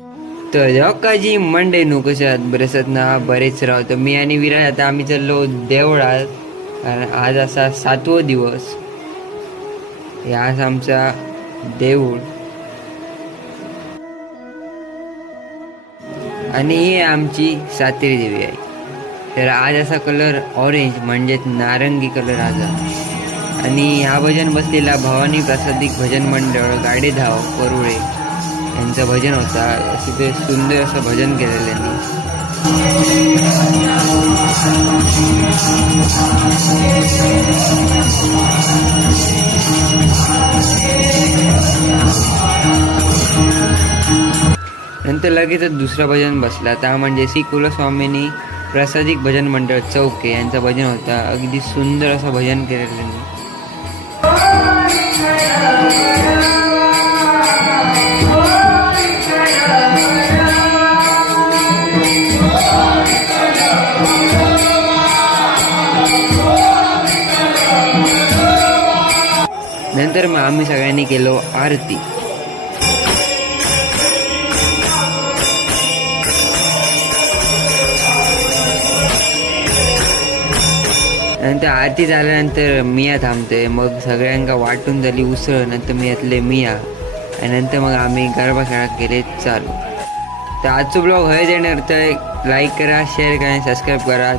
तर काजी मंडे नु कशात बरसत ना बरेच राहतो. मी आणि विराज आता आम्ही चाललो देवळात, कारण आज असा 7वा दिवस. हे आज आमचा देऊळ आणि ही आमची सातेरी देवी आहे. तर आज असा कलर ऑरेंज म्हणजेच नारंगी कलर आज आहे. आणि ह्या भजन बसलेला भवानी प्रासादिक भजन मंडळ गाडेधाव परुळे यांचं भजन होता. असे ते सुंदर असं भजन केलेलं त्यांनी. नंतर लगेचच दुसरा भजन बसला, त्या म्हणजे श्री कुलस्वामिनी प्रासादिक भजन मंडळ चौके यांचं भजन होता. अगदी सुंदर असं भजन केलेलं त्यांनी. नंतर मग आम्ही सगळ्यांनी केलो आरती. नंतर आरती झाल्यानंतर मिया थांबते. मग सगळ्यांका वाटून झाली उसळ. नंतर मी यातले मिया आणि नंतर मग आम्ही गरबा खेळात गेले चालू. तर आजचा ब्लॉग हय देणार तर लाईक करा, शेअर करा, सबस्क्राईब करा.